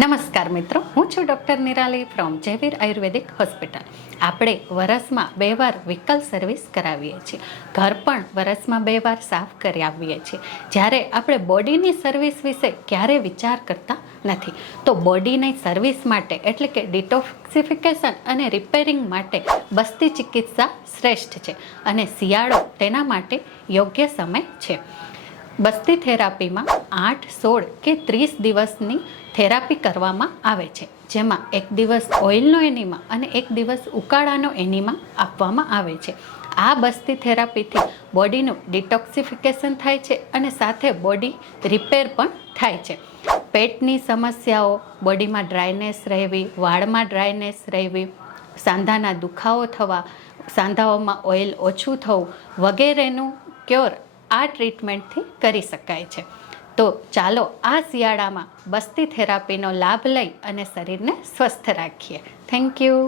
નમસ્કાર મિત્રો, હું છું doctor Nirali from Jayveer Ayurvedic hospital. આપણે વરસમાં 2 વાર વ્હીકલ સર્વિસ કરાવીએ છીએ. ઘર પણ વરસમાં 2 વાર સાફ કરી આવીએ છીએ. જ્યારે આપણે બોડીની સર્વિસ વિશે ક્યારે વિચાર કરતા નથી, તો બોડીની સર્વિસ માટે એટલે કે ડિટોક્સિફિકેશન અને રિપેરિંગ માટે બસ્તી ચિકિત્સા શ્રેષ્ઠ છે અને શિયાળો તેના માટે યોગ્ય સમય છે. બસ્તી થેરાપીમાં 8, 16 કે 30 દિવસની થેરાપી કરવામાં આવે છે, જેમાં 1 દિવસ ઓઇલનો એનીમા અને 1 દિવસ ઉકાળાનો એનીમા આપવામાં આવે છે. આ બસ્તી થેરાપીથી બોડીનું ડિટોક્સિફિકેશન થાય છે અને સાથે બોડી રિપેર પણ થાય છે. પેટની સમસ્યાઓ, બોડીમાં ડ્રાયનેસ રહેવી, વાળમાં ડ્રાયનેસ રહેવી, સાંધાના દુખાવો થવા, સાંધાઓમાં ઓઇલ ઓછું થવું વગેરેનું ક્યોર આ ટ્રીટમેન્ટથી કરી શકાય છે. તો ચાલો આ શિયાળામાં બસ્તી થેરાપીનો લાભ લઈ અને શરીરને સ્વસ્થ રાખીએ. Thank you.